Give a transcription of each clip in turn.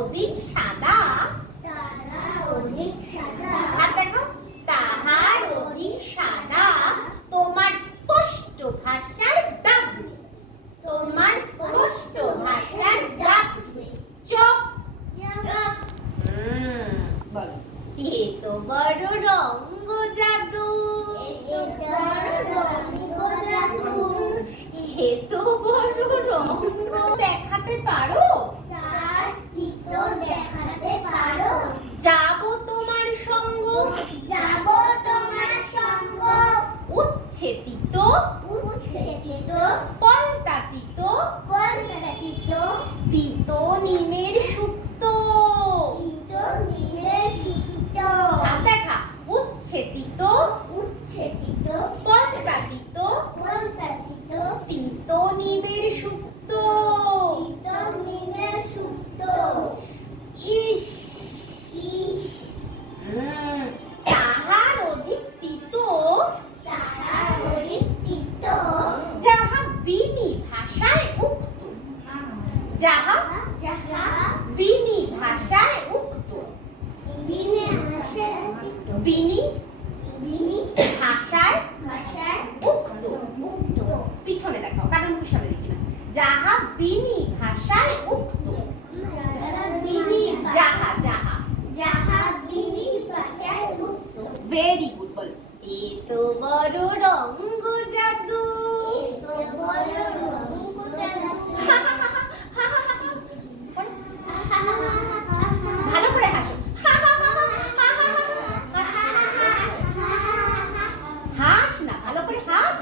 অধিক সাদা। আর দেখো, তাহার অধিক সাদা তোমার স্পষ্ট ভাষার দাগ নেই। তোমার স্পষ্ট ভাষার দাগ নেই। চোখ বলো, এ তো বড় রঙ্গ জাদু। এ তো বড় রঙ্গ দেখাতে পারো। যাবো তোমার সঙ্গ। উচ্ছে তিতো পলতা তিতো, তিতো নিমের শুক্তো। দেখা, উচ্ছে তিতো পলতা তিতো, তিতো নিমের শুক্তো। ইস, তাহার অধিক তিতো যাহা বিনি ভাষায় উক্ত। যাহা বিনি ভাষায় উক্ত। বিনি ভাষায় উক্ত। পিছনে দেখাও, কারণ পিছনে দেখি না। যাহা বিনি ভাষায় উক্ত। Very good. বলো, এ তো বড় রঙ্গ জাদু। ভালো করে হাসো। হাস না, ভালো করে হাস।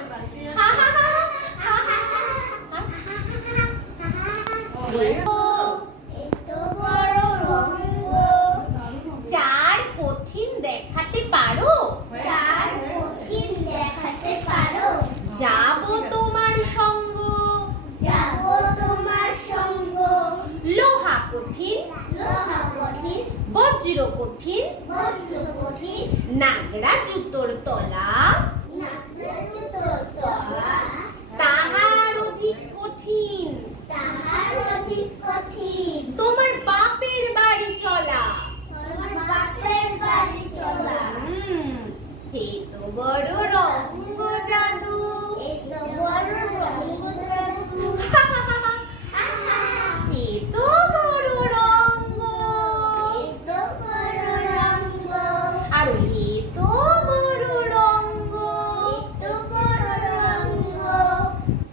চার কঠিন দেখাতে পারো। যাবো তোমার সঙ্গ। লোহা কঠিন বজ্র কঠিন, নাগরা জুতোর তলা তাহার অধিক কঠিন। তোমার বাপের বাড়ি চলা। হে তো বড় রঙ্গ জাদু। এ তো বড় রঙ্গ। আর এ তো বড় রঙ্গ।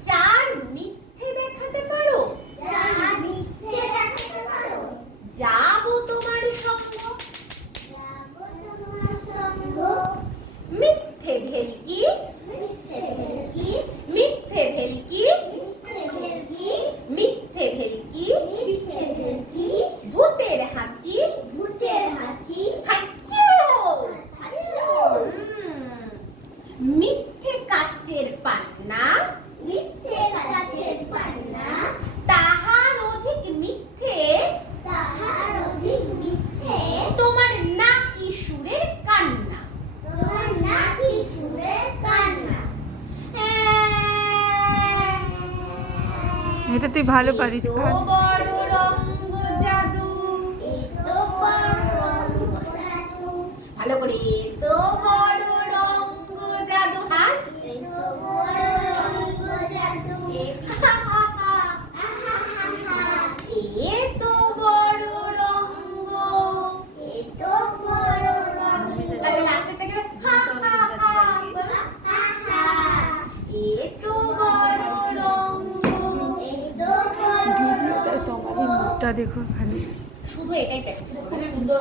চার মিথ্যে দেখাতে পারো। যাবো তোমার সঙ্গ। মিথ্যে ভেলকি মিথ্যে ভেলকি ভূতের হাঁচি মিথ্যে কাচের পান্না তাহার অধিক মিথ্যে তোমার নাকি সুরের কান্না। এটা তুই ভালো পারিস। বড় রঙ্গ জাদু। ভালো করে, তো বড় রঙ্গ জাদু। হাস। এ তো বড় রঙ্গ। তাহলে লাস্টের থেকে হা হা হা বলো। এ তো বড় রঙ্গ। ভিডিওটা তোমার মুখটা দেখো খালি। শুধু এটাই প্র্যাকটিস করো।